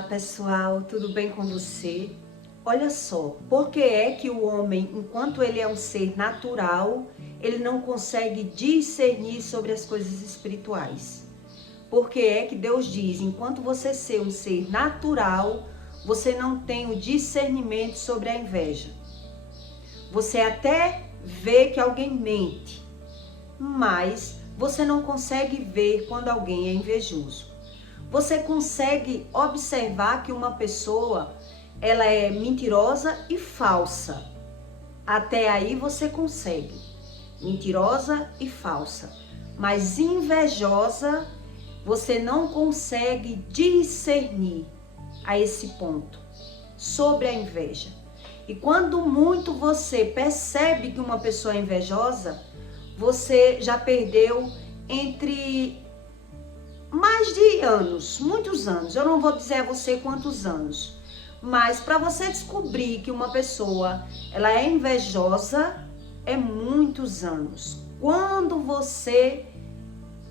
Olá pessoal, tudo bem com você? Olha só, por que é que o homem, enquanto ele é um ser natural, ele não consegue discernir sobre as coisas espirituais? Por que é que Deus diz, enquanto você ser um ser natural, você não tem o discernimento sobre a inveja? Você até vê que alguém mente, mas você não consegue ver quando alguém é invejoso. Você consegue observar que uma pessoa, ela é mentirosa e falsa. Até aí você consegue. Mentirosa e falsa. Mas invejosa, você não consegue discernir a esse ponto sobre a inveja. E quando muito você percebe que uma pessoa é invejosa, você já perdeu entre mais de anos, muitos anos. Eu não vou dizer a você quantos anos, mas para você descobrir que uma pessoa ela é invejosa, é muitos anos. Quando você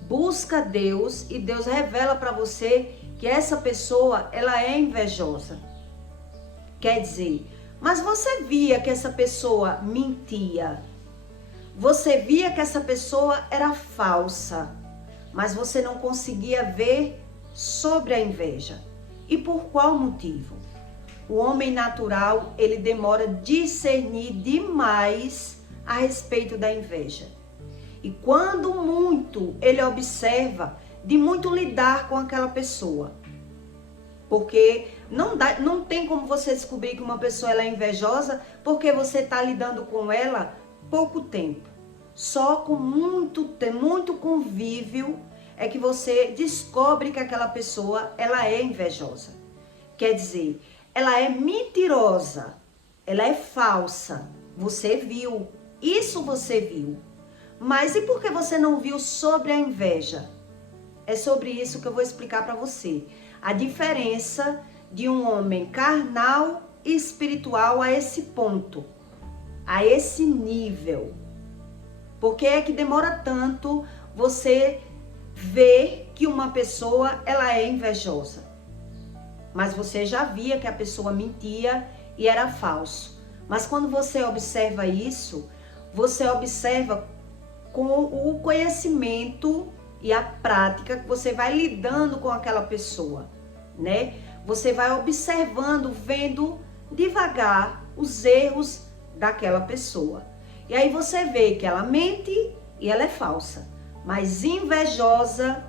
busca Deus e Deus revela para você que essa pessoa ela é invejosa. Quer dizer, mas você via que essa pessoa mentia. Você via que essa pessoa era falsa, mas você não conseguia ver sobre a inveja. E por qual motivo? O homem natural, ele demora a discernir demais a respeito da inveja. E quando muito ele observa, de muito lidar com aquela pessoa. Porque não tem como você descobrir que uma pessoa ela é invejosa porque você está lidando com ela pouco tempo. Só com muito convívio é que você descobre que aquela pessoa ela é invejosa. Quer dizer, ela é mentirosa, ela é falsa. Você viu, isso você viu. Mas e por que você não viu sobre a inveja? É sobre isso que eu vou explicar para você. A diferença de um homem carnal e espiritual a esse ponto, a esse nível. Por que é que demora tanto você ver que uma pessoa ela é invejosa? Mas você já via que a pessoa mentia e era falso. Mas quando você observa isso, você observa com o conhecimento e a prática que você vai lidando com aquela pessoa, né? Você vai observando, vendo devagar os erros daquela pessoa. E aí você vê que ela mente e ela é falsa. Mas invejosa,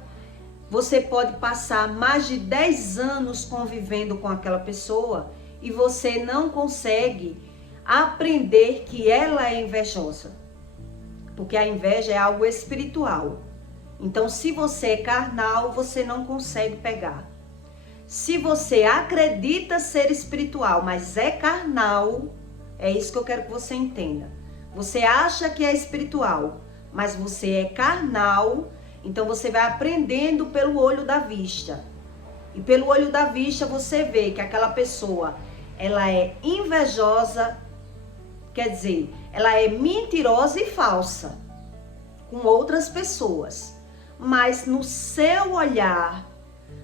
você pode passar mais de 10 anos convivendo com aquela pessoa e você não consegue aprender que ela é invejosa. Porque a inveja é algo espiritual. Então, se você é carnal, você não consegue pegar. Se você acredita ser espiritual, mas é carnal, é isso que eu quero que você entenda. Você acha que é espiritual, mas você é carnal, então você vai aprendendo pelo olho da vista. E pelo olho da vista você vê que aquela pessoa, ela é invejosa, quer dizer, ela é mentirosa e falsa com outras pessoas. Mas no seu olhar,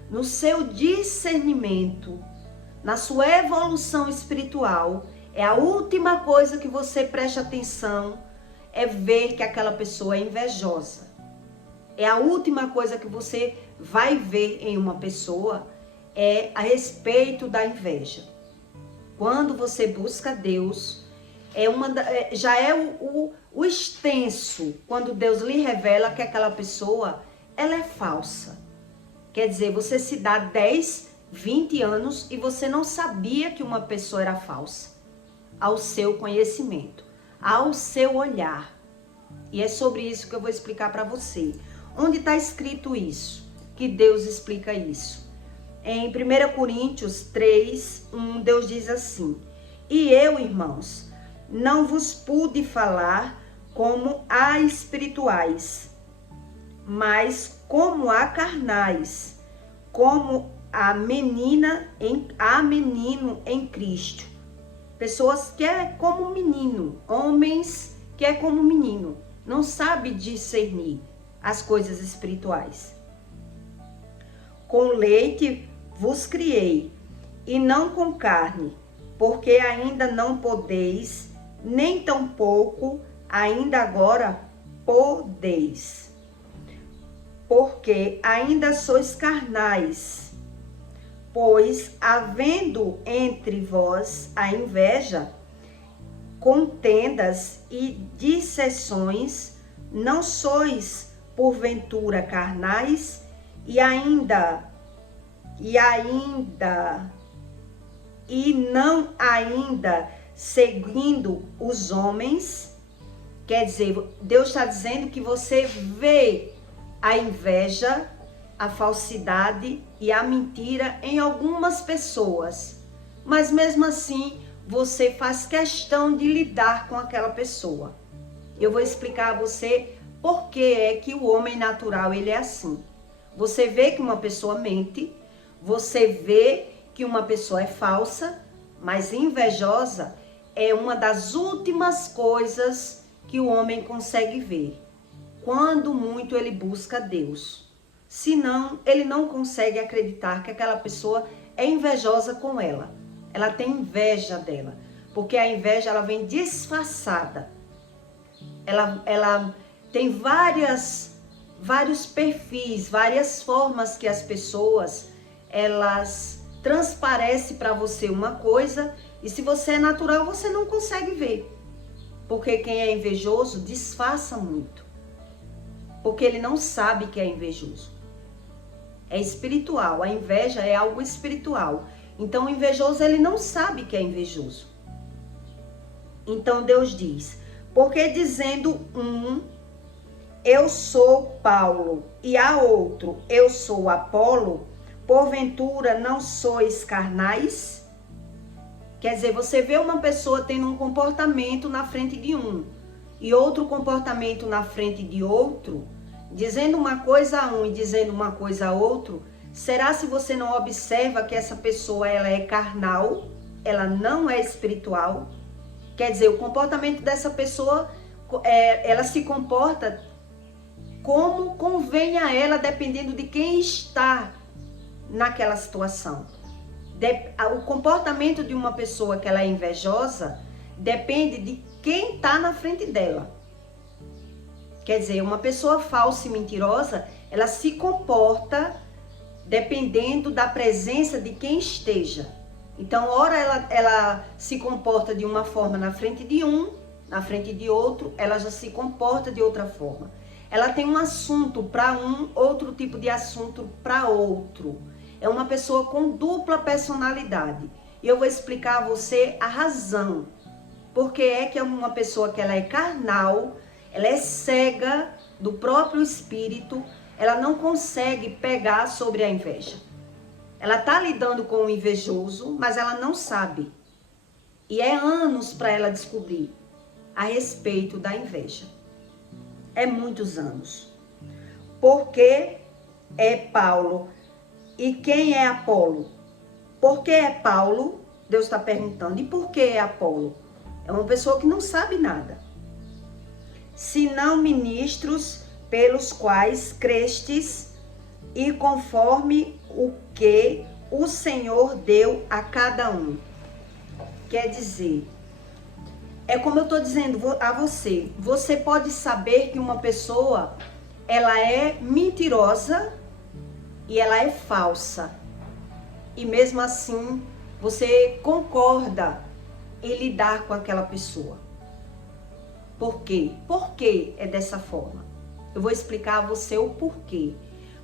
no seu discernimento, na sua evolução espiritual, é a última coisa que você preste atenção, é ver que aquela pessoa é invejosa. É a última coisa que você vai ver em uma pessoa, é a respeito da inveja. Quando você busca Deus, já é o extenso, quando Deus lhe revela que aquela pessoa, ela é falsa. Quer dizer, você se dá 10, 20 anos e você não sabia que uma pessoa era falsa. Ao seu conhecimento, ao seu olhar. E é sobre isso que eu vou explicar para você. Onde está escrito isso? Que Deus explica isso. Em 1 Coríntios 3, 1, Deus diz assim: E eu, irmãos, não vos pude falar como a espirituais, mas como a carnais, como a menino em Cristo. Pessoas que é como menino, homens que é como menino, não sabe discernir as coisas espirituais. Com leite vos criei, e não com carne, porque ainda não podeis, nem tampouco ainda agora podeis. Porque ainda sois carnais, pois havendo entre vós a inveja, contendas e dissensões, não sois porventura carnais e não ainda seguindo os homens. Quer dizer, Deus está dizendo que você vê a inveja, a falsidade e a mentira em algumas pessoas, mas mesmo assim você faz questão de lidar com aquela pessoa. Eu vou explicar a você por que é que o homem natural ele é assim. Você vê que uma pessoa mente, você vê que uma pessoa é falsa, mas invejosa é uma das últimas coisas que o homem consegue ver. Quando muito ele busca Deus. Senão, ele não consegue acreditar que aquela pessoa é invejosa com ela. Ela tem inveja dela. Porque a inveja ela vem disfarçada. Ela tem vários perfis, várias formas que as pessoas elas transparecem para você uma coisa e se você é natural você não consegue ver. Porque quem é invejoso disfarça muito. Porque ele não sabe que é invejoso. É espiritual, a inveja é algo espiritual. Então o invejoso ele não sabe que é invejoso. Então Deus diz, porque dizendo um, eu sou Paulo, e a outro, eu sou Apolo, porventura não sois carnais? Quer dizer, você vê uma pessoa tendo um comportamento na frente de um, e outro comportamento na frente de outro, dizendo uma coisa a um e dizendo uma coisa a outro, será se você não observa que essa pessoa ela é carnal, ela não é espiritual? Quer dizer, o comportamento dessa pessoa, ela se comporta como convém a ela, dependendo de quem está naquela situação. O comportamento de uma pessoa que ela é invejosa depende de quem está na frente dela. Quer dizer, uma pessoa falsa e mentirosa, ela se comporta dependendo da presença de quem esteja. Então, ora ela se comporta de uma forma na frente de um, na frente de outro, ela já se comporta de outra forma. Ela tem um assunto para um, outro tipo de assunto para outro. É uma pessoa com dupla personalidade. E eu vou explicar a você a razão. Porque é que é uma pessoa que ela é carnal, ela é cega do próprio espírito, ela não consegue pegar sobre a inveja. Ela está lidando com o invejoso, mas ela não sabe. E é anos para ela descobrir a respeito da inveja. É muitos anos. Porque é Paulo. E quem é Apolo? Por que é Paulo? Deus está perguntando. E por que é Apolo? É uma pessoa que não sabe nada. Senão ministros pelos quais crestes e conforme o que o Senhor deu a cada um. Quer dizer, é como eu estou dizendo a você, você pode saber que uma pessoa, ela é mentirosa e ela é falsa. E mesmo assim, você concorda em lidar com aquela pessoa. Por quê? Por que é dessa forma? Eu vou explicar a você o porquê.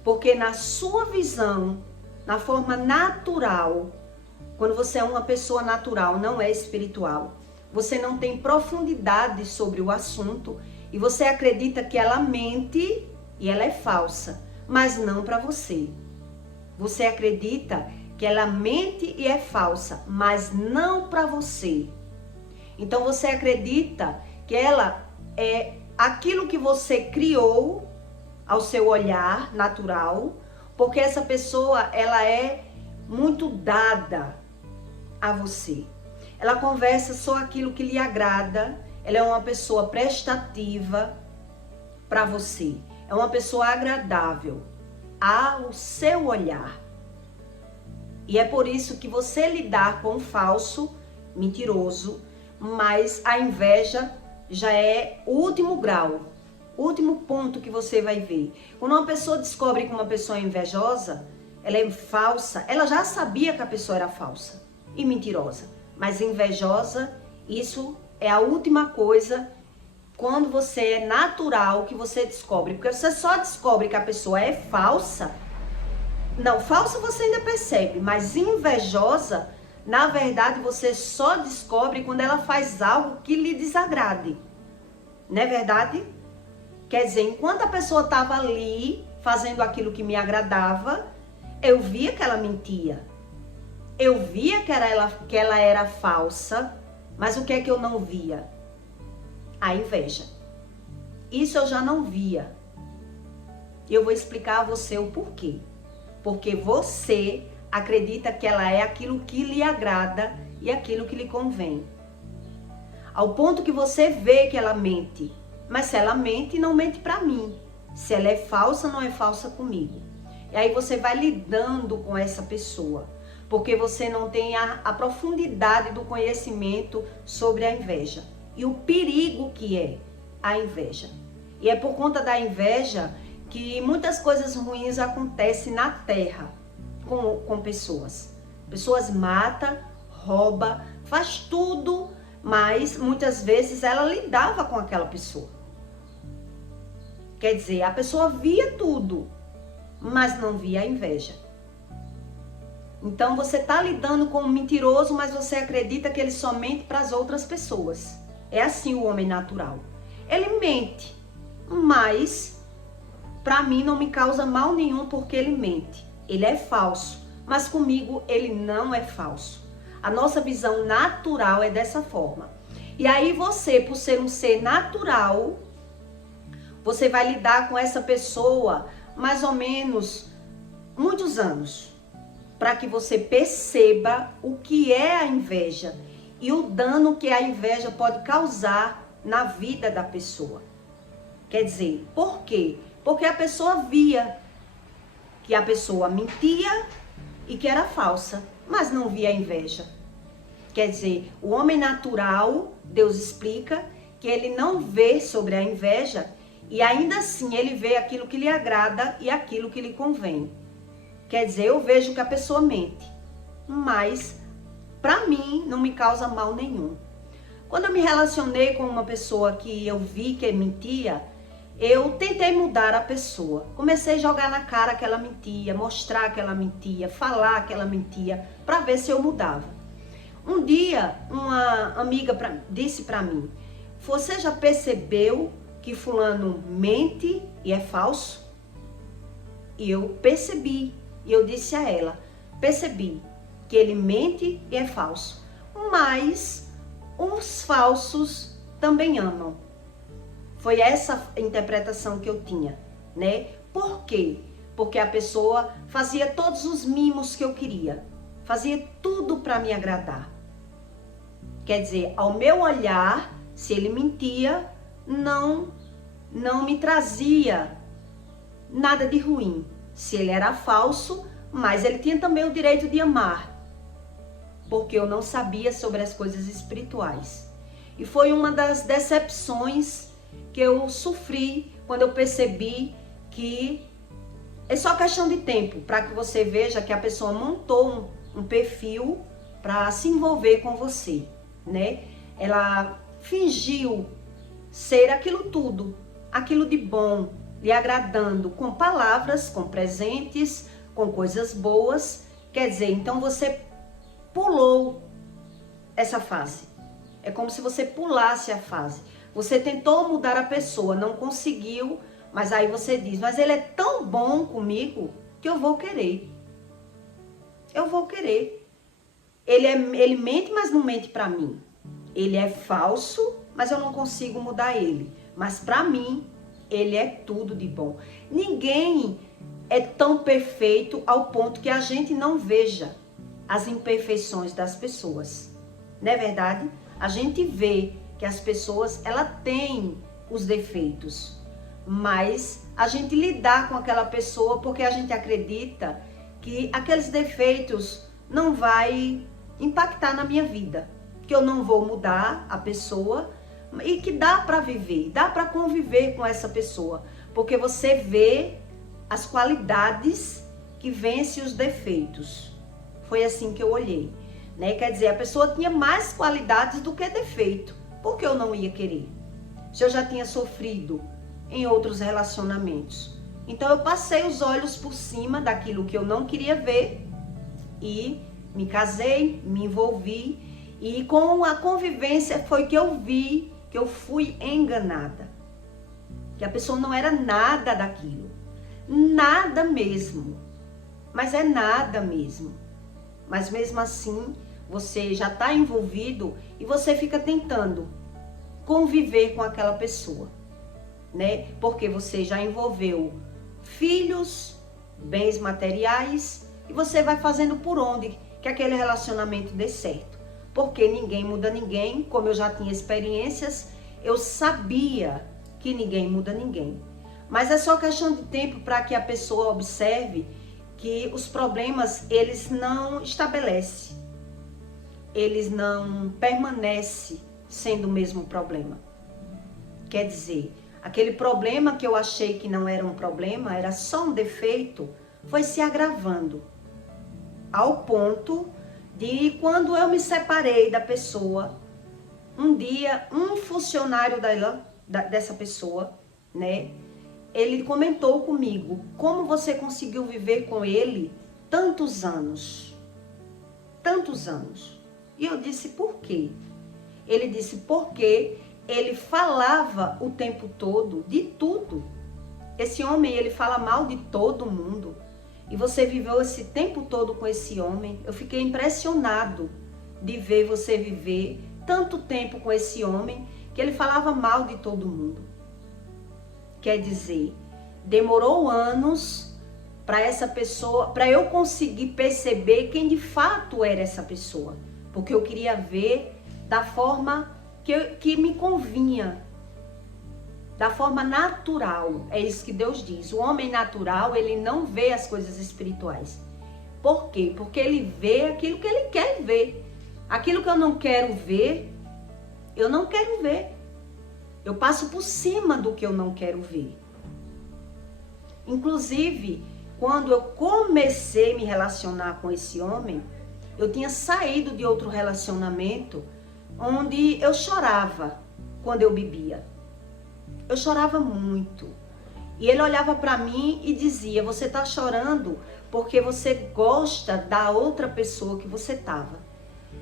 Porque na sua visão, na forma natural, quando você é uma pessoa natural, não é espiritual, você não tem profundidade sobre o assunto e você acredita que ela mente e ela é falsa, mas não para você. Você acredita que ela mente e é falsa, mas não para você. Então você acredita que ela é aquilo que você criou ao seu olhar natural, porque essa pessoa ela é muito dada a você. Ela conversa só aquilo que lhe agrada, ela é uma pessoa prestativa para você, é uma pessoa agradável ao seu olhar. E é por isso que você lidar com o falso, mentiroso, mas a inveja já é o último grau, o último ponto que você vai ver. Quando uma pessoa descobre que uma pessoa é invejosa, ela é falsa, ela já sabia que a pessoa era falsa e mentirosa. Mas invejosa, isso é a última coisa quando você é natural que você descobre. Porque você só descobre que a pessoa é falsa. Não, falsa você ainda percebe, mas invejosa, na verdade, você só descobre quando ela faz algo que lhe desagrade. Não é verdade? Quer dizer, enquanto a pessoa estava ali fazendo aquilo que me agradava, eu via que ela mentia. Eu via que ela era falsa, mas o que é que eu não via? A inveja. Isso eu já não via. E eu vou explicar a você o porquê. Porque você acredita que ela é aquilo que lhe agrada e aquilo que lhe convém. Ao ponto que você vê que ela mente. Mas se ela mente, não mente para mim. Se ela é falsa, não é falsa comigo. E aí você vai lidando com essa pessoa. Porque você não tem a profundidade do conhecimento sobre a inveja. E o perigo que é a inveja. E é por conta da inveja que muitas coisas ruins acontecem na terra com pessoas. Pessoas matam, roubam, faz tudo, mas muitas vezes ela lidava com aquela pessoa. Quer dizer, a pessoa via tudo, mas não via a inveja. Então você está lidando com um mentiroso, mas você acredita que ele só mente para as outras pessoas. É assim o homem natural. Ele mente, mas para mim não me causa mal nenhum porque ele mente. Ele é falso, mas comigo ele não é falso. A nossa visão natural é dessa forma. E aí você, por ser um ser natural, você vai lidar com essa pessoa mais ou menos muitos anos, para que você perceba o que é a inveja e o dano que a inveja pode causar na vida da pessoa. Quer dizer, por quê? Porque a pessoa via que a pessoa mentia e que era falsa, mas não via a inveja. Quer dizer, o homem natural, Deus explica, que ele não vê sobre a inveja e ainda assim ele vê aquilo que lhe agrada e aquilo que lhe convém. Quer dizer, eu vejo que a pessoa mente, mas para mim não me causa mal nenhum. Quando eu me relacionei com uma pessoa que eu vi que mentia, eu tentei mudar a pessoa. Comecei a jogar na cara que ela mentia, mostrar que ela mentia, falar que ela mentia, para ver se eu mudava. Um dia, uma amiga disse para mim: você já percebeu que fulano mente e é falso? E eu percebi. E eu disse a ela: percebi que ele mente e é falso. Mas os falsos também amam. Foi essa interpretação que eu tinha, né? Por quê? Porque a pessoa fazia todos os mimos que eu queria. Fazia tudo para me agradar. Quer dizer, ao meu olhar, se ele mentia, não me trazia nada de ruim. Se ele era falso, mas ele tinha também o direito de amar. Porque eu não sabia sobre as coisas espirituais. E foi uma das decepções que eu sofri quando eu percebi que é só questão de tempo para que você veja que a pessoa montou um perfil para se envolver com você, né? Ela fingiu ser aquilo tudo, aquilo de bom, lhe agradando com palavras, com presentes, com coisas boas. Quer dizer, então você pulou essa fase. É como se você pulasse a fase. Você tentou mudar a pessoa, não conseguiu, mas aí você diz: mas ele é tão bom comigo que eu vou querer. Eu vou querer. Ele mente, mas não mente para mim. Ele é falso, mas eu não consigo mudar ele. Mas para mim, ele é tudo de bom. Ninguém é tão perfeito ao ponto que a gente não veja as imperfeições das pessoas. Não é verdade? A gente vê que as pessoas, ela tem os defeitos, mas a gente lidar com aquela pessoa porque a gente acredita que aqueles defeitos não vai impactar na minha vida, que eu não vou mudar a pessoa e que dá para viver, dá para conviver com essa pessoa, porque você vê as qualidades que vencem os defeitos. Foi assim que eu olhei, né? Quer dizer, a pessoa tinha mais qualidades do que defeito. Por que eu não ia querer? Se eu já tinha sofrido em outros relacionamentos. Então eu passei os olhos por cima daquilo que eu não queria ver e me casei, me envolvi, e com a convivência foi que eu vi que eu fui enganada. Que a pessoa não era nada daquilo. Nada mesmo. Mas é nada mesmo. Mas mesmo assim, você já está envolvido e você fica tentando conviver com aquela pessoa, né? Porque você já envolveu filhos, bens materiais, e você vai fazendo por onde que aquele relacionamento dê certo. Porque ninguém muda ninguém, como eu já tinha experiências, eu sabia que ninguém muda ninguém. Mas é só questão de tempo para que a pessoa observe que os problemas, eles não estabelecem, eles não permanecem sendo o mesmo problema. Quer dizer, aquele problema que eu achei que não era um problema, era só um defeito, foi se agravando. Ao ponto de, quando eu me separei da pessoa, um dia, um funcionário dessa pessoa, né, ele comentou comigo: como você conseguiu viver com ele tantos anos? Tantos anos. E eu disse: por quê? Ele disse: porque ele falava o tempo todo de tudo. Esse homem, ele fala mal de todo mundo. E você viveu esse tempo todo com esse homem. Eu fiquei impressionado de ver você viver tanto tempo com esse homem, que ele falava mal de todo mundo. Quer dizer, demorou anos para essa pessoa, para eu conseguir perceber quem de fato era essa pessoa. Porque eu queria ver da forma que me convinha, da forma natural. É isso que Deus diz. O homem natural, ele não vê as coisas espirituais. Por quê? Porque ele vê aquilo que ele quer ver. Aquilo que eu não quero ver, eu não quero ver. Eu passo por cima do que eu não quero ver. Inclusive, quando eu comecei a me relacionar com esse homem, eu tinha saído de outro relacionamento onde eu chorava quando eu bebia. Eu chorava muito. E ele olhava para mim e dizia: você tá chorando porque você gosta da outra pessoa que você tava.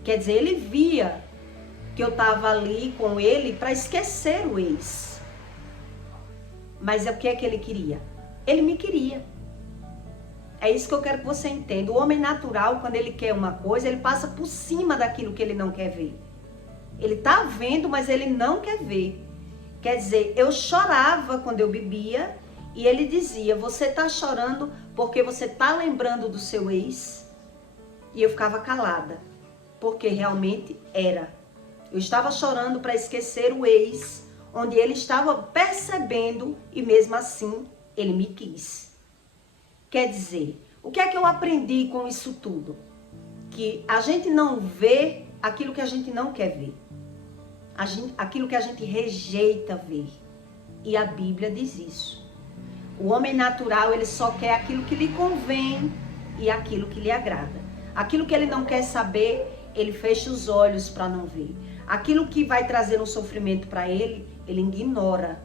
Quer dizer, ele via que eu tava ali com ele para esquecer o ex. Mas o que é que ele queria? Ele me queria. É isso que eu quero que você entenda. O homem natural, quando ele quer uma coisa, ele passa por cima daquilo que ele não quer ver. Ele tá vendo, mas ele não quer ver. Quer dizer, eu chorava quando eu bebia e ele dizia: você tá chorando porque você tá lembrando do seu ex? E eu ficava calada, porque realmente era. Eu estava chorando para esquecer o ex, onde ele estava percebendo e mesmo assim ele me quis. Quer dizer, o que é que eu aprendi com isso tudo? Que a gente não vê aquilo que a gente não quer ver. Aquilo que a gente rejeita ver. E a Bíblia diz isso. O homem natural, ele só quer aquilo que lhe convém e aquilo que lhe agrada. Aquilo que ele não quer saber, ele fecha os olhos para não ver. Aquilo que vai trazer um sofrimento para ele, ele ignora.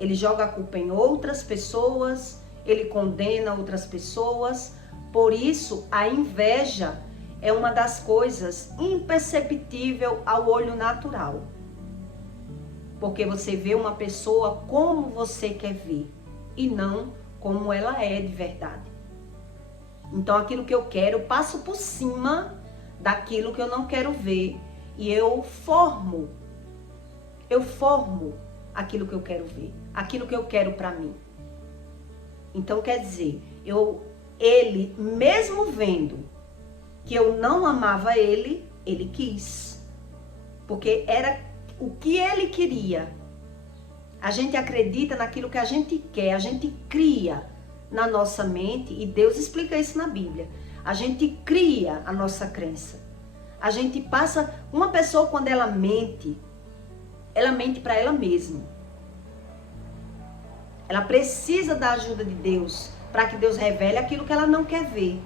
Ele joga a culpa em outras pessoas, ele condena outras pessoas. Por isso, a inveja é uma das coisas imperceptível ao olho natural. Porque você vê uma pessoa como você quer ver e não como ela é de verdade. Então, aquilo que eu quero, eu passo por cima daquilo que eu não quero ver. E eu formo aquilo que eu quero ver, aquilo que eu quero para mim. Então, quer dizer, ele, mesmo vendo que eu não amava ele, ele quis. Porque era o que ele queria. A gente acredita naquilo que a gente quer, a gente cria na nossa mente, e Deus explica isso na Bíblia. A gente cria a nossa crença. A gente passa... Uma pessoa, quando ela mente para ela mesma. Ela precisa da ajuda de Deus para que Deus revele aquilo que ela não quer ver.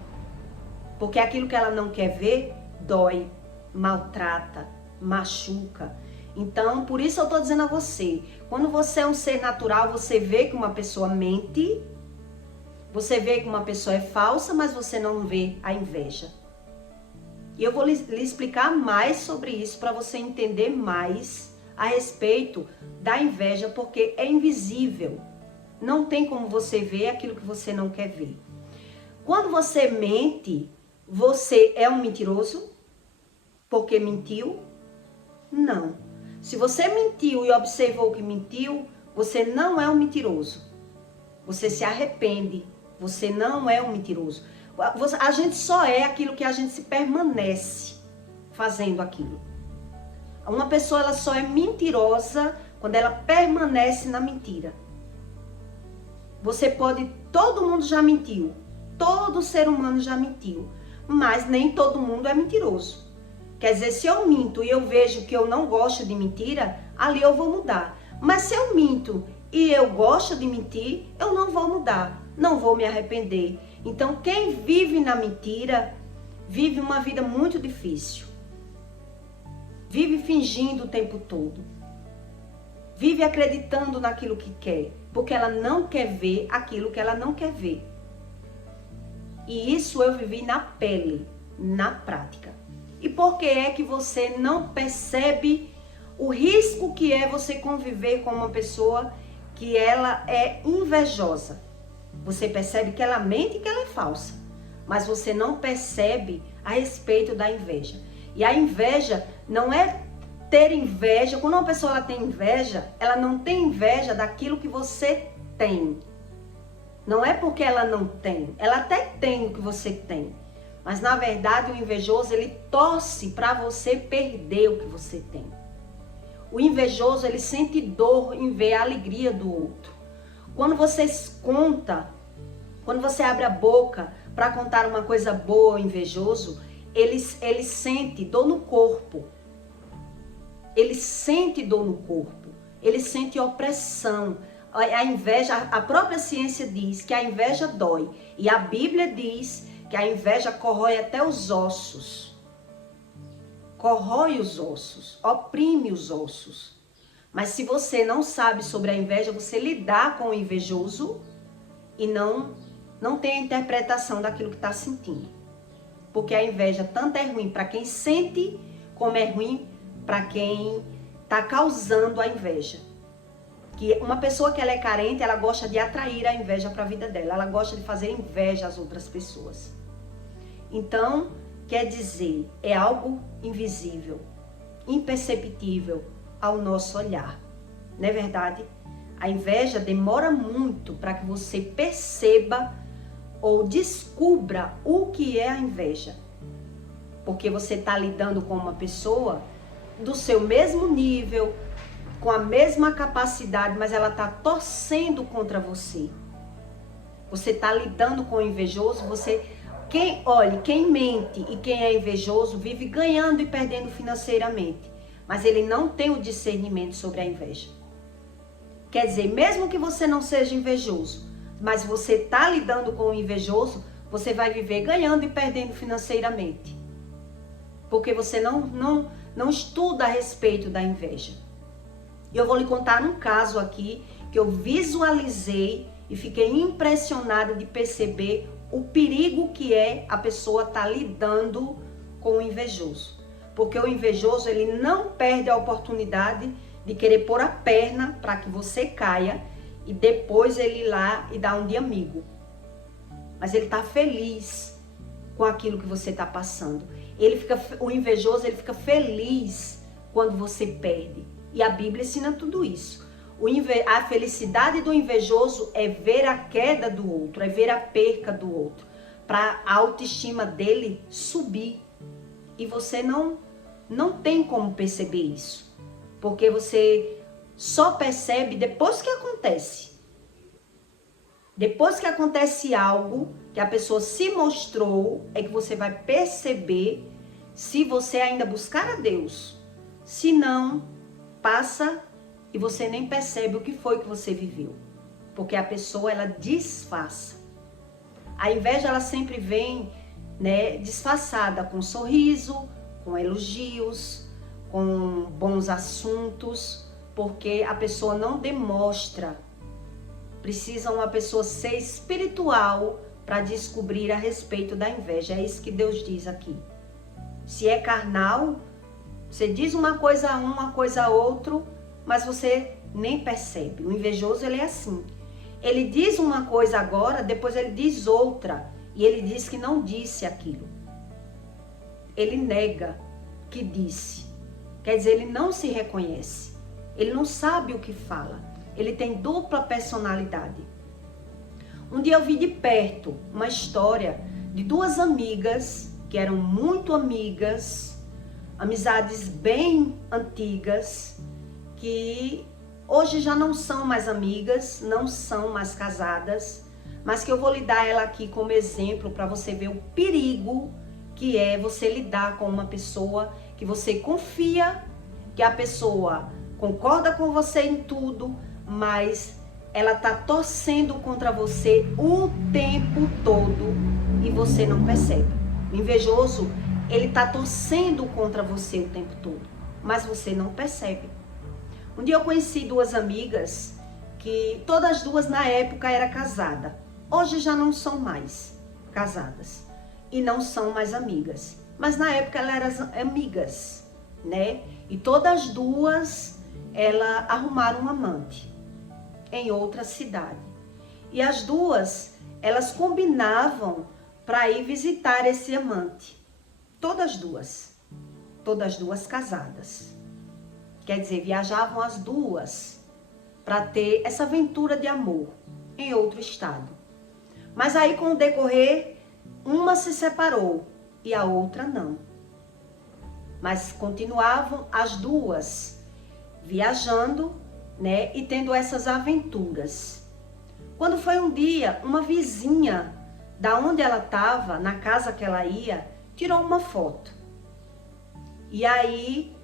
Porque aquilo que ela não quer ver dói, maltrata, machuca. Então, por isso eu estou dizendo a você, quando você é um ser natural, você vê que uma pessoa mente, você vê que uma pessoa é falsa, mas você não vê a inveja. E eu vou lhe explicar mais sobre isso para você entender mais a respeito da inveja, porque é invisível. Não tem como você ver aquilo que você não quer ver. Quando você mente, você é um mentiroso? Porque mentiu? Não. Se você mentiu e observou que mentiu, você não é um mentiroso. Você se arrepende. Você não é um mentiroso. A gente só é aquilo que a gente se permanece fazendo aquilo. Uma pessoa ela só é mentirosa quando ela permanece na mentira. Você pode... Todo mundo já mentiu. Todo ser humano já mentiu. Mas nem todo mundo é mentiroso. Quer dizer, se eu minto e eu vejo que eu não gosto de mentira, ali eu vou mudar. Mas se eu minto e eu gosto de mentir, eu não vou mudar. Não vou me arrepender. Então, quem vive na mentira, vive uma vida muito difícil. Vive fingindo o tempo todo. Vive acreditando naquilo que quer. Porque ela não quer ver aquilo que ela não quer ver. E isso eu vivi na pele, na prática. E por que é que você não percebe o risco que é você conviver com uma pessoa que ela é invejosa? Você percebe que ela mente e que ela é falsa, mas você não percebe a respeito da inveja. E a inveja não é ter inveja. Quando uma pessoa ela tem inveja, ela não tem inveja daquilo que você tem. Não é porque ela não tem, ela até tem o que você tem. Mas na verdade o invejoso ele torce para você perder o que você tem. O invejoso ele sente dor em ver a alegria do outro. Quando você conta, quando você abre a boca para contar uma coisa boa ao invejoso, ele sente dor no corpo. Ele sente dor no corpo. Ele sente opressão. A inveja, a própria ciência diz que a inveja dói. E a Bíblia diz que a inveja corrói até os ossos. Corrói os ossos, oprime os ossos. Mas se você não sabe sobre a inveja, você lidar com o invejoso e não tem a interpretação daquilo que está sentindo. Porque a inveja tanto é ruim para quem sente, como é ruim para quem está causando a inveja. Que uma pessoa que ela é carente, ela gosta de atrair a inveja para a vida dela. Ela gosta de fazer inveja às outras pessoas. Então, quer dizer, é algo invisível, imperceptível ao nosso olhar. Não é verdade? A inveja demora muito para que você perceba ou descubra o que é a inveja. Porque você está lidando com uma pessoa do seu mesmo nível, com a mesma capacidade, mas ela está torcendo contra você. Você está lidando com o invejoso, quem mente e quem é invejoso vive ganhando e perdendo financeiramente, mas ele não tem o discernimento sobre a inveja. Quer dizer, mesmo que você não seja invejoso, mas você está lidando com o invejoso, você vai viver ganhando e perdendo financeiramente. Porque você não estuda a respeito da inveja. E eu vou lhe contar um caso aqui que eu visualizei e fiquei impressionada de perceber o perigo que é a pessoa estar lidando com o invejoso. Porque o invejoso, ele não perde a oportunidade de querer pôr a perna para que você caia e depois ele ir lá e dar um de amigo. Mas ele está feliz com aquilo que você está passando. O invejoso, ele fica feliz quando você perde. E a Bíblia ensina tudo isso. A felicidade do invejoso é ver a queda do outro, é ver a perca do outro, para a autoestima dele subir. E você não tem como perceber isso, porque você só percebe depois que acontece. Depois que acontece algo, que a pessoa se mostrou, é que você vai perceber se você ainda buscar a Deus. Se não, passa e você nem percebe o que foi que você viveu. Porque a pessoa, ela disfarça. A inveja, ela sempre vem, né, disfarçada com sorriso, com elogios, com bons assuntos, porque a pessoa não demonstra. Precisa uma pessoa ser espiritual para descobrir a respeito da inveja. É isso que Deus diz aqui. Se é carnal, você diz uma coisa a um, uma coisa a outro, mas você nem percebe. O invejoso, ele é assim. Ele diz uma coisa agora, depois ele diz outra. E ele diz que não disse aquilo. Ele nega que disse. Quer dizer, ele não se reconhece. Ele não sabe o que fala. Ele tem dupla personalidade. Um dia eu vi de perto uma história de duas amigas que eram muito amigas, amizades bem antigas, que hoje já não são mais amigas, não são mais casadas, mas que eu vou lhe dar ela aqui como exemplo para você ver o perigo que é você lidar com uma pessoa que você confia, que a pessoa concorda com você em tudo, mas ela tá torcendo contra você o tempo todo e você não percebe. O invejoso, ele tá torcendo contra você o tempo todo, mas você não percebe. Um dia eu conheci duas amigas que todas duas na época eram casadas. Hoje já não são mais casadas e não são mais amigas. Mas na época elas eram amigas, né? E todas duas, elas arrumaram um amante em outra cidade. E as duas, elas combinavam para ir visitar esse amante. Todas duas casadas. Quer dizer, viajavam as duas para ter essa aventura de amor em outro estado. Mas aí, com o decorrer, uma se separou e a outra não. Mas continuavam as duas viajando, né, e tendo essas aventuras. Quando foi um dia, uma vizinha da onde ela estava, na casa que ela ia, tirou uma foto. E aí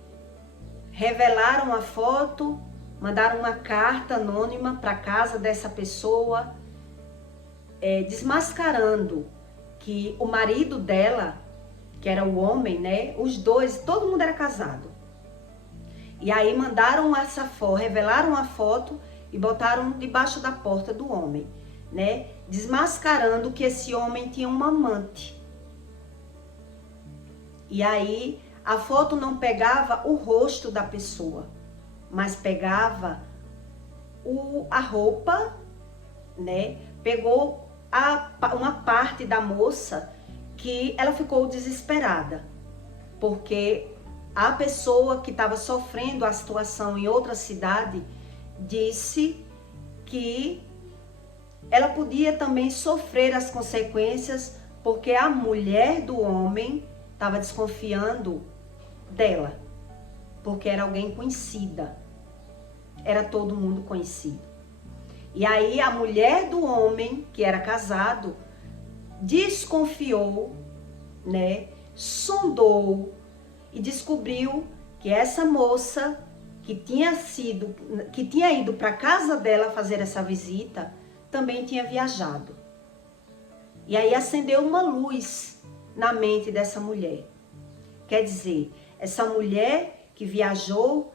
revelaram a foto, mandaram uma carta anônima para casa dessa pessoa, desmascarando que o marido dela, que era o homem, né, os dois, todo mundo era casado. E aí mandaram essa foto, revelaram a foto e botaram debaixo da porta do homem, né, desmascarando que esse homem tinha uma amante. E aí a foto não pegava o rosto da pessoa, mas pegava a roupa, né? Pegou uma parte da moça que ela ficou desesperada, porque a pessoa que estava sofrendo a situação em outra cidade disse que ela podia também sofrer as consequências, porque a mulher do homem estava desconfiando dela, porque era alguém conhecida, era todo mundo conhecido. E aí a mulher do homem, que era casado, desconfiou, né, sondou e descobriu que essa moça que tinha ido para casa dela fazer essa visita, também tinha viajado. E aí acendeu uma luz na mente dessa mulher. Quer dizer, essa mulher que viajou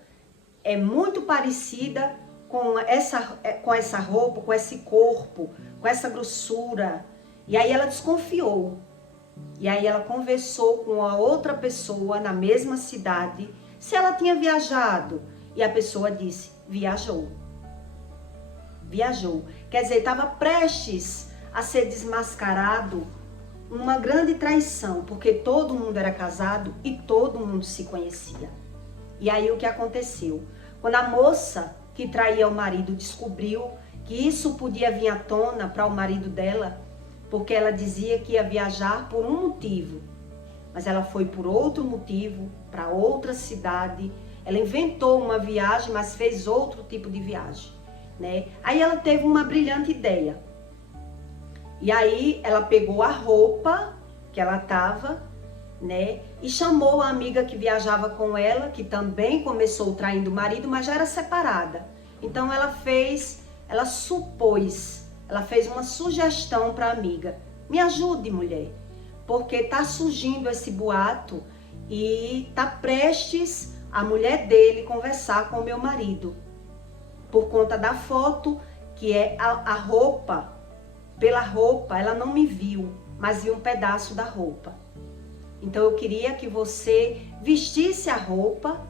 é muito parecida com essa roupa, com esse corpo, com essa grossura. E aí ela desconfiou. E aí ela conversou com a outra pessoa na mesma cidade se ela tinha viajado. E a pessoa disse, viajou. Viajou. Quer dizer, estava prestes a ser desmascarado uma grande traição, porque todo mundo era casado e todo mundo se conhecia. E aí o que aconteceu? Quando a moça que traía o marido descobriu que isso podia vir à tona para o marido dela, porque ela dizia que ia viajar por um motivo, mas ela foi por outro motivo, para outra cidade. Ela inventou uma viagem, mas fez outro tipo de viagem, né? Aí ela teve uma brilhante ideia. E aí ela pegou a roupa que ela tava, né? E chamou a amiga que viajava com ela, que também começou traindo o marido, mas já era separada. Então ela fez uma sugestão para a amiga. Me ajude, mulher, porque tá surgindo esse boato e tá prestes a mulher dele conversar com o meu marido. Por conta da foto, que é a roupa, pela roupa, ela não me viu, mas viu um pedaço da roupa. Então eu queria que você vestisse a roupa,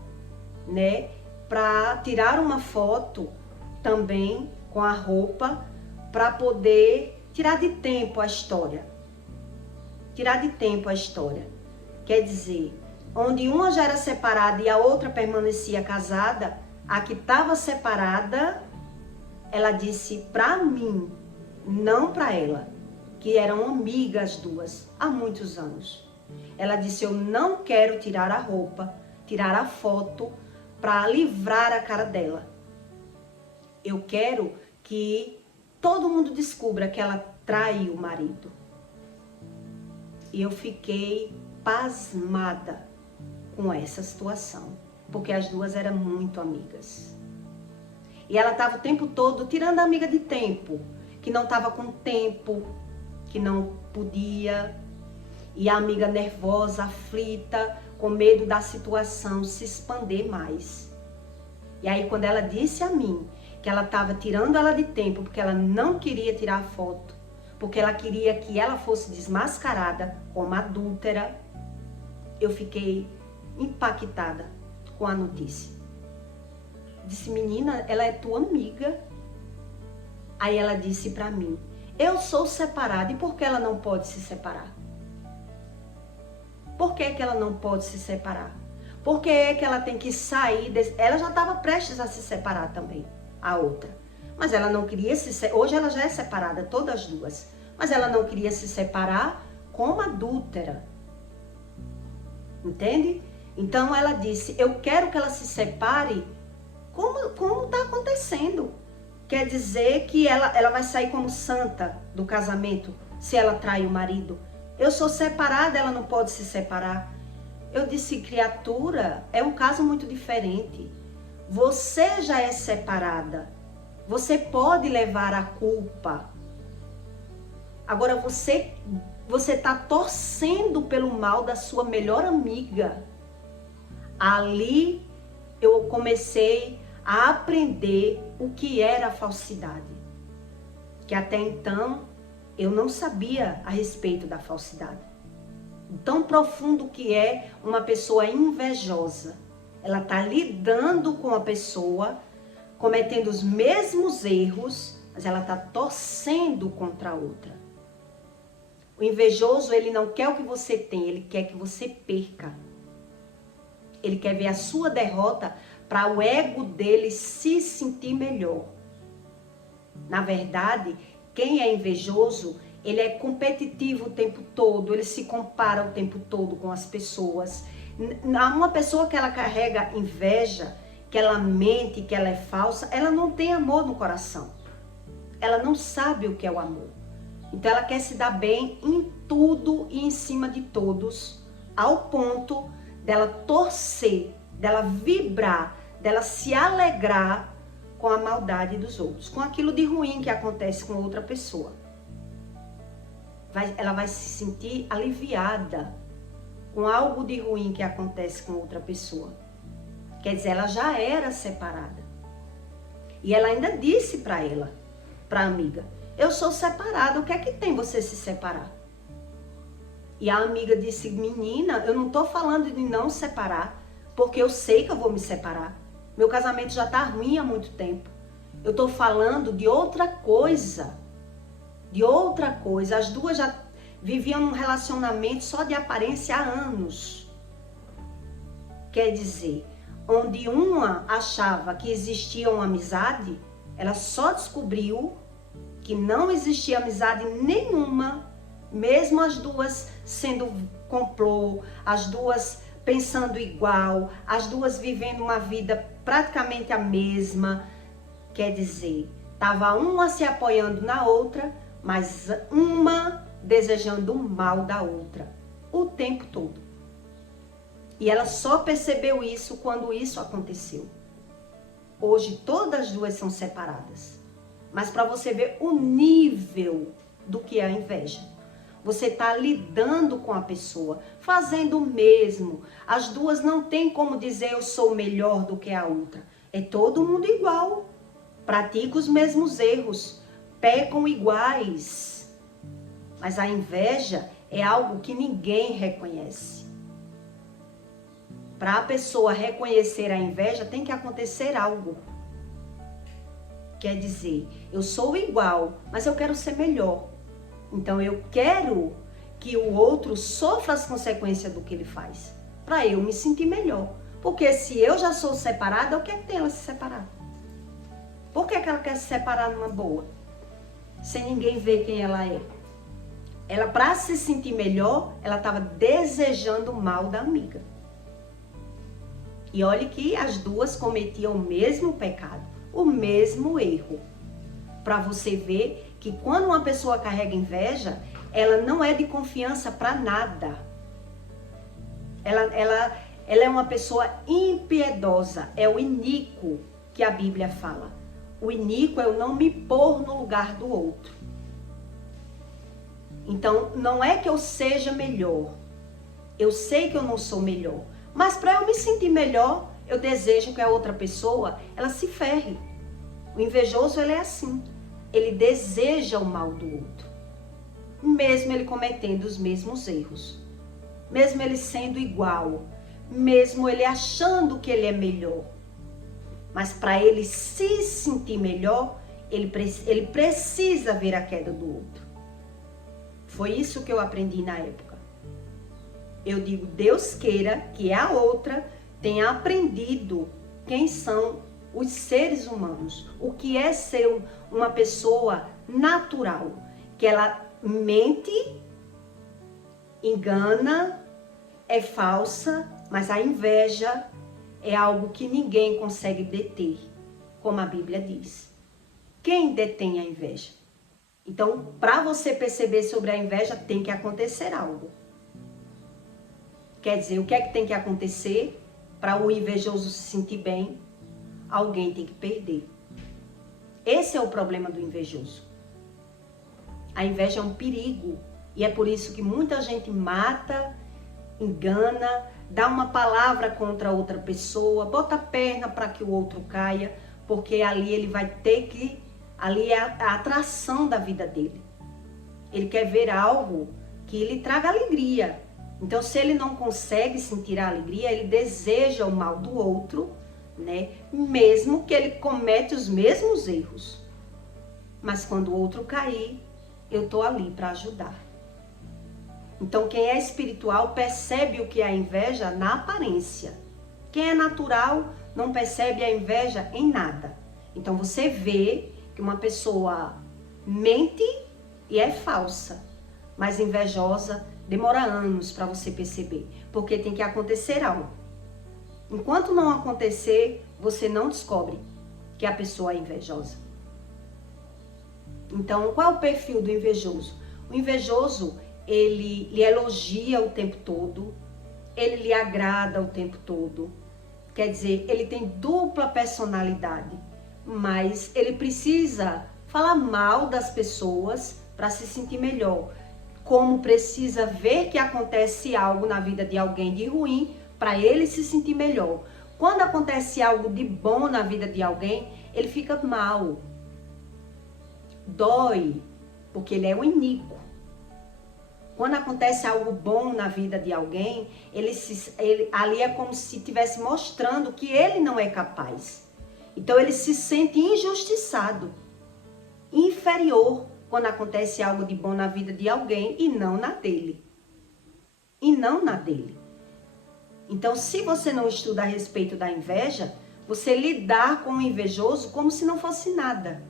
né, para tirar uma foto também com a roupa, para poder tirar de tempo a história. Tirar de tempo a história. Quer dizer, onde uma já era separada e a outra permanecia casada, a que estava separada, ela disse para mim, não para ela, que eram amigas duas há muitos anos. Ela disse, eu não quero tirar a roupa, tirar a foto para livrar a cara dela. Eu quero que todo mundo descubra que ela traiu o marido. E eu fiquei pasmada com essa situação, porque as duas eram muito amigas. E ela estava o tempo todo tirando a amiga de tempo, que não estava com tempo, que não podia. E a amiga nervosa, aflita, com medo da situação se expandir mais. E aí quando ela disse a mim que ela estava tirando ela de tempo, porque ela não queria tirar a foto, porque ela queria que ela fosse desmascarada como adúltera, eu fiquei impactada com a notícia. Disse, menina, ela é tua amiga. Aí ela disse para mim, eu sou separada, e por que ela não pode se separar? Por que ela não pode se separar? Por que ela tem que sair desse... Ela já estava prestes a se separar também, a outra. Mas ela não queria se separar. Hoje ela já é separada, todas as duas. Mas ela não queria se separar como adúltera. Entende? Então ela disse, eu quero que ela se separe como está acontecendo. Quer dizer que ela vai sair como santa do casamento se ela trai o marido. Eu sou separada, ela não pode se separar. Eu disse, criatura, é um caso muito diferente. Você já é separada. Você pode levar a culpa. Agora você está torcendo pelo mal da sua melhor amiga. Ali eu comecei a aprender o que era a falsidade. Que até então eu não sabia a respeito da falsidade. Tão profundo que é uma pessoa invejosa. Ela está lidando com a pessoa, cometendo os mesmos erros, mas ela está torcendo contra a outra. O invejoso, ele não quer o que você tem, ele quer que você perca. Ele quer ver a sua derrota para o ego dele se sentir melhor. Na verdade, quem é invejoso, ele é competitivo o tempo todo, ele se compara o tempo todo com as pessoas. Uma pessoa que ela carrega inveja, que ela mente, que ela é falsa, ela não tem amor no coração. Ela não sabe o que é o amor. Então ela quer se dar bem em tudo e em cima de todos, ao ponto dela torcer, dela vibrar, dela se alegrar com a maldade dos outros, com aquilo de ruim que acontece com outra pessoa. Ela vai se sentir aliviada com algo de ruim que acontece com outra pessoa. Quer dizer, ela já era separada. E ela ainda disse para a amiga, eu sou separada, o que é que tem você se separar? E a amiga disse, menina, eu não estou falando de não separar, porque eu sei que eu vou me separar. Meu casamento já está ruim há muito tempo. Eu estou falando de outra coisa. De outra coisa. As duas já viviam num relacionamento só de aparência há anos. Quer dizer, onde uma achava que existia uma amizade, ela só descobriu que não existia amizade nenhuma, mesmo as duas sendo complô, as duas pensando igual, as duas vivendo uma vida praticamente a mesma. Quer dizer, estava uma se apoiando na outra, mas uma desejando o mal da outra o tempo todo. E ela só percebeu isso quando isso aconteceu. Hoje todas as duas são separadas. Mas para você ver o nível do que é a inveja. Você está lidando com a pessoa, fazendo o mesmo. As duas não tem como dizer eu sou melhor do que a outra. É todo mundo igual. Pratica os mesmos erros. Pecam iguais. Mas a inveja é algo que ninguém reconhece. Para a pessoa reconhecer a inveja, tem que acontecer algo. Quer dizer, eu sou igual, mas eu quero ser melhor. Então eu quero que o outro sofra as consequências do que ele faz, para eu me sentir melhor. Porque se eu já sou separada, o que é que tem ela se separar? Por que ela quer se separar numa boa? Sem ninguém ver quem ela é. Ela, para se sentir melhor, ela estava desejando o mal da amiga. E olhe que as duas cometiam o mesmo pecado, o mesmo erro. Para você ver que quando uma pessoa carrega inveja, ela não é de confiança para nada. Ela é uma pessoa impiedosa, é o iníquo que a Bíblia fala. O iníquo é eu não me pôr no lugar do outro. Então, não é que eu seja melhor. Eu sei que eu não sou melhor. Mas para eu me sentir melhor, eu desejo que a outra pessoa, ela se ferre. O invejoso, ele é assim. Ele deseja o mal do outro. Mesmo ele cometendo os mesmos erros. Mesmo ele sendo igual. Mesmo ele achando que ele é melhor. Mas para ele se sentir melhor, ele precisa ver a queda do outro. Foi isso que eu aprendi na época. Eu digo, Deus queira que a outra tenha aprendido quem são os seres humanos. O que é ser uma pessoa natural. Que ela mente, engana, é falsa, mas a inveja é algo que ninguém consegue deter, como a Bíblia diz. Quem detém a inveja? Então, para você perceber sobre a inveja, tem que acontecer algo. Quer dizer, o que é que tem que acontecer para o invejoso se sentir bem? Alguém tem que perder. Esse é o problema do invejoso. A inveja é um perigo. E é por isso que muita gente mata, engana, dá uma palavra contra outra pessoa, bota a perna para que o outro caia, porque ali ele vai ter que... Ali é a atração da vida dele. Ele quer ver algo que lhe traga alegria. Então, se ele não consegue sentir a alegria, ele deseja o mal do outro, né? Mesmo que ele comete os mesmos erros. Mas quando o outro cair, eu estou ali para ajudar. Então, quem é espiritual percebe o que é a inveja na aparência. Quem é natural não percebe a inveja em nada. Então, você vê que uma pessoa mente e é falsa, mas invejosa demora anos para você perceber, porque tem que acontecer algo. Enquanto não acontecer, você não descobre que a pessoa é invejosa. Então, qual é o perfil do invejoso? O invejoso, ele lhe elogia o tempo todo, ele lhe agrada o tempo todo. Quer dizer, ele tem dupla personalidade, mas ele precisa falar mal das pessoas para se sentir melhor. Como precisa ver que acontece algo na vida de alguém de ruim para ele se sentir melhor. Quando acontece algo de bom na vida de alguém, ele fica mal. Dói, porque ele é um iníquo. Quando acontece algo bom na vida de alguém, ali é como se estivesse mostrando que ele não é capaz. Então ele se sente injustiçado, inferior, quando acontece algo de bom na vida de alguém e não na dele. E não na dele. Então, se você não estuda a respeito da inveja, você lidar com o invejoso como se não fosse nada.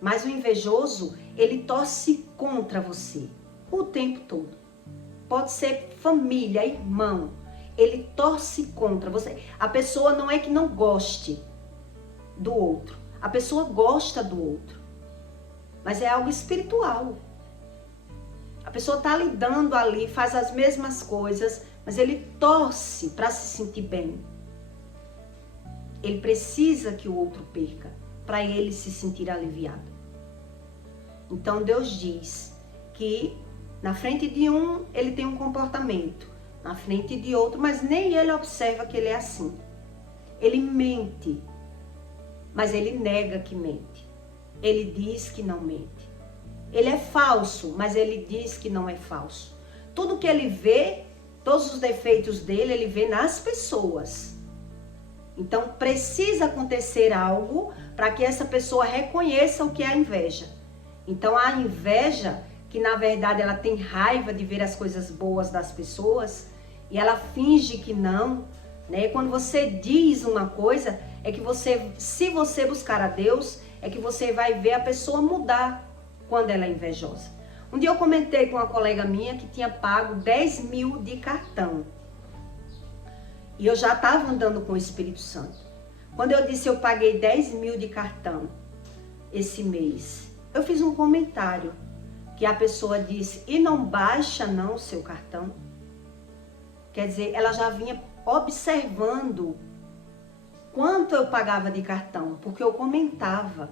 Mas o invejoso, ele torce contra você o tempo todo. Pode ser família, irmão. Ele torce contra você. A pessoa não é que não goste do outro. A pessoa gosta do outro. Mas é algo espiritual. A pessoa está lidando ali, faz as mesmas coisas, mas ele torce para se sentir bem. Ele precisa que o outro perca, para ele se sentir aliviado. Então Deus diz que na frente de um ele tem um comportamento, na frente de outro, mas nem ele observa que ele é assim. Ele mente, mas ele nega que mente. Ele diz que não mente. Ele é falso, mas ele diz que não é falso. Tudo que ele vê, todos os defeitos dele, ele vê nas pessoas. Então precisa acontecer algo para que essa pessoa reconheça o que é a inveja. Então a inveja, que na verdade ela tem raiva de ver as coisas boas das pessoas e ela finge que não, né? Quando você diz uma coisa, é que você, se você buscar a Deus, é que você vai ver a pessoa mudar quando ela é invejosa. Um dia eu comentei com uma colega minha que tinha pago 10 mil de cartão. E eu já estava andando com o Espírito Santo. Quando eu disse eu paguei 10 mil de cartão esse mês, eu fiz um comentário que a pessoa disse, e não baixa não o seu cartão? Quer dizer, ela já vinha observando quanto eu pagava de cartão, porque eu comentava.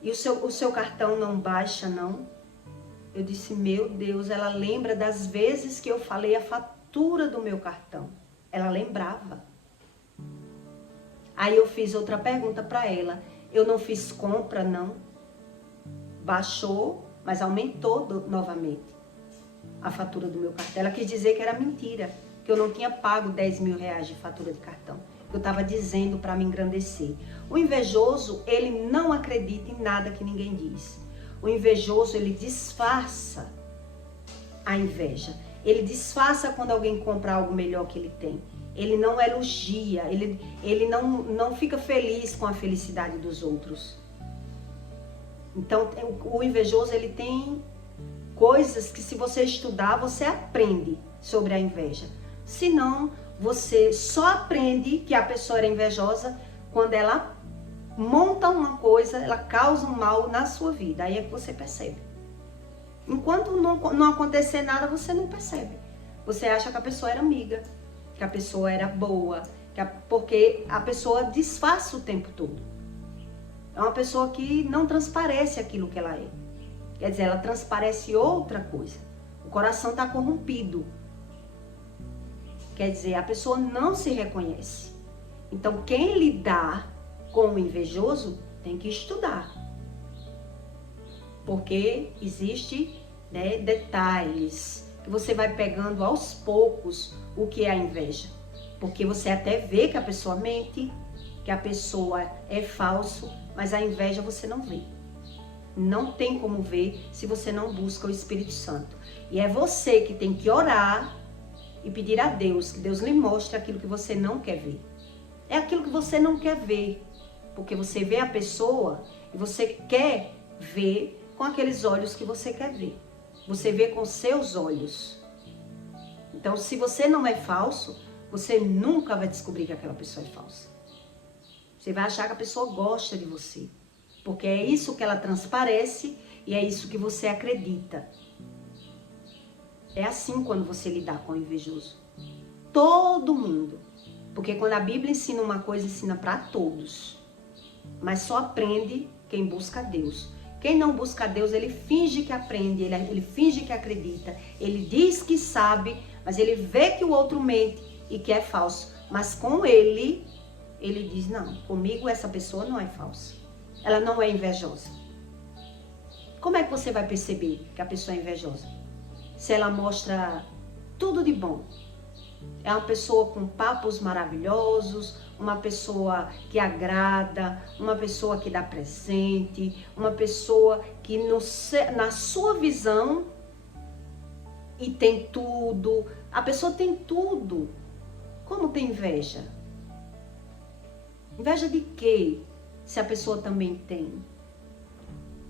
E o seu cartão não baixa não? Eu disse, meu Deus, ela lembra das vezes que eu falei a fatura do meu cartão. Ela lembrava. Aí eu fiz outra pergunta para ela. Eu não fiz compra, não. Baixou, mas aumentou novamente a fatura do meu cartão. Ela quis dizer que era mentira, que eu não tinha pago 10 mil reais de fatura de cartão. Eu estava dizendo para me engrandecer. O invejoso, ele não acredita em nada que ninguém diz. O invejoso, ele disfarça a inveja. Ele disfarça quando alguém compra algo melhor que ele tem. Ele não elogia, ele não fica feliz com a felicidade dos outros. Então, o invejoso, ele tem coisas que se você estudar, você aprende sobre a inveja. Se não, você só aprende que a pessoa era invejosa quando ela monta uma coisa, ela causa um mal na sua vida. Aí é que você percebe. Enquanto não acontecer nada, você não percebe. Você acha que a pessoa era amiga, que a pessoa era boa, porque a pessoa disfarça o tempo todo. É uma pessoa que não transparece aquilo que ela é. Quer dizer, ela transparece outra coisa. O coração está corrompido. Quer dizer, a pessoa não se reconhece. Então, quem lidar com o invejoso tem que estudar. Porque existe, né, detalhes que você vai pegando aos poucos o que é a inveja. Porque você até vê que a pessoa mente, que a pessoa é falso, mas a inveja você não vê. Não tem como ver se você não busca o Espírito Santo. E é você que tem que orar e pedir a Deus, que Deus lhe mostre aquilo que você não quer ver. É aquilo que você não quer ver, porque você vê a pessoa e você quer ver com aqueles olhos que você quer ver. Você vê com seus olhos. Então, se você não é falso, você nunca vai descobrir que aquela pessoa é falsa. Você vai achar que a pessoa gosta de você, porque é isso que ela transparece e é isso que você acredita. É assim quando você lidar com o invejoso. Todo mundo. Porque quando a Bíblia ensina uma coisa, ensina para todos. Mas só aprende quem busca a Deus. Quem não busca a Deus, ele finge que aprende, ele finge que acredita. Ele diz que sabe, mas ele vê que o outro mente e que é falso. Mas com ele diz, não, comigo essa pessoa não é falsa. Ela não é invejosa. Como é que você vai perceber que a pessoa é invejosa? Se ela mostra tudo de bom. É uma pessoa com papos maravilhosos, uma pessoa que agrada, uma pessoa que dá presente, uma pessoa que na sua visão e tem tudo. A pessoa tem tudo. Como tem inveja? Inveja de quê? Se a pessoa também tem.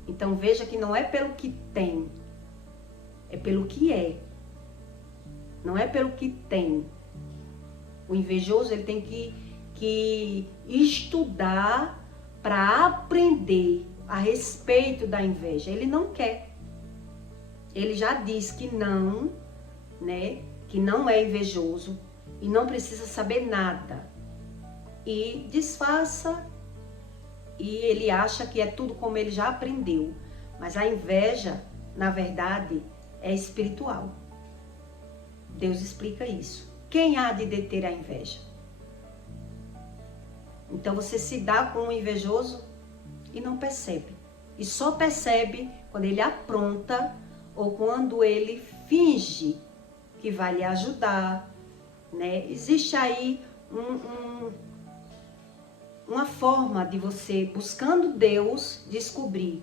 Então veja que não é pelo que tem, é pelo que é. Não é pelo que tem. O invejoso, ele tem que estudar para aprender a respeito da inveja. Ele não quer. Ele já diz que não, né? Que não é invejoso e não precisa saber nada. E disfarça e ele acha que é tudo como ele já aprendeu. Mas a inveja, na verdade, é espiritual. Deus explica isso. Quem há de deter a inveja? Então você se dá com um invejoso e não percebe. E só percebe quando ele apronta ou quando ele finge que vai lhe ajudar, né? Existe aí uma forma de você, buscando Deus, descobrir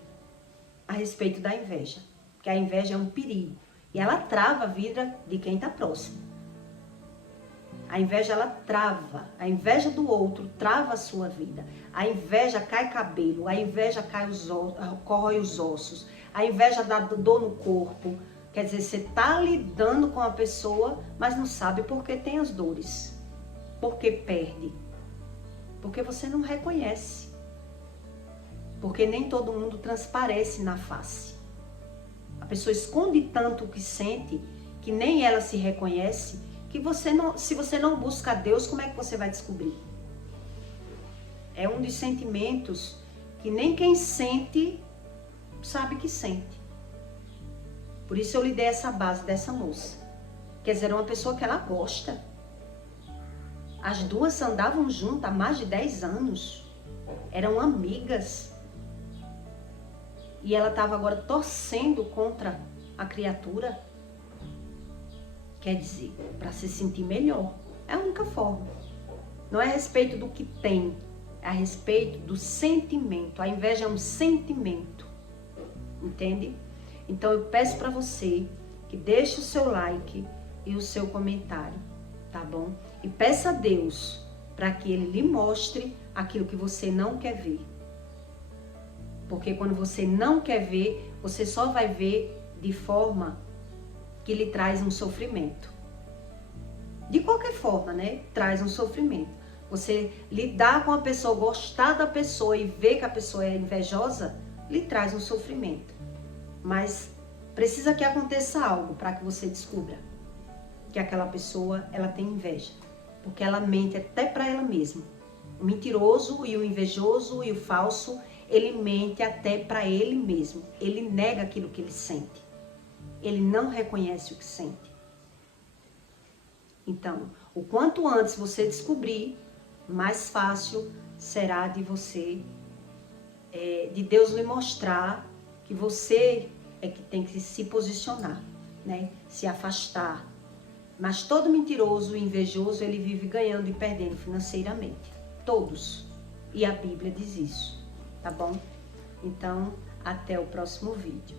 a respeito da inveja. Porque a inveja é um perigo. E ela trava a vida de quem está próximo. A inveja, ela trava. A inveja do outro trava a sua vida. A inveja cai cabelo. A inveja corrói os ossos. A inveja dá dor no corpo. Quer dizer, você está lidando com a pessoa, mas não sabe por que tem as dores. Por que perde. Porque você não reconhece. Porque nem todo mundo transparece na face. A pessoa esconde tanto o que sente, que nem ela se reconhece, que você não, se você não busca a Deus, como é que você vai descobrir? É um dos sentimentos que nem quem sente sabe que sente. Por isso eu lhe dei essa base dessa moça. Quer dizer, uma pessoa que ela gosta. As duas andavam juntas há mais de 10 anos. Eram amigas. E ela estava agora torcendo contra a criatura. Quer dizer, para se sentir melhor. É a única forma. Não é a respeito do que tem. É a respeito do sentimento. A inveja é um sentimento. Entende? Então eu peço para você que deixe o seu like e o seu comentário. Tá bom? E peça a Deus para que Ele lhe mostre aquilo que você não quer ver. Porque quando você não quer ver, você só vai ver de forma que lhe traz um sofrimento. De qualquer forma, né? Traz um sofrimento. Você lidar com a pessoa, gostar da pessoa e ver que a pessoa é invejosa, lhe traz um sofrimento. Mas precisa que aconteça algo para que você descubra que aquela pessoa, ela tem inveja. Porque ela mente até para ela mesma. O mentiroso e o invejoso e o falso, ele mente até para ele mesmo. Ele nega aquilo que ele sente. Ele não reconhece o que sente. Então, o quanto antes você descobrir, mais fácil será de você, de Deus lhe mostrar que você é que tem que se posicionar, né? Se afastar. Mas todo mentiroso e invejoso, ele vive ganhando e perdendo financeiramente. Todos. E a Bíblia diz isso, tá bom? Então, até o próximo vídeo.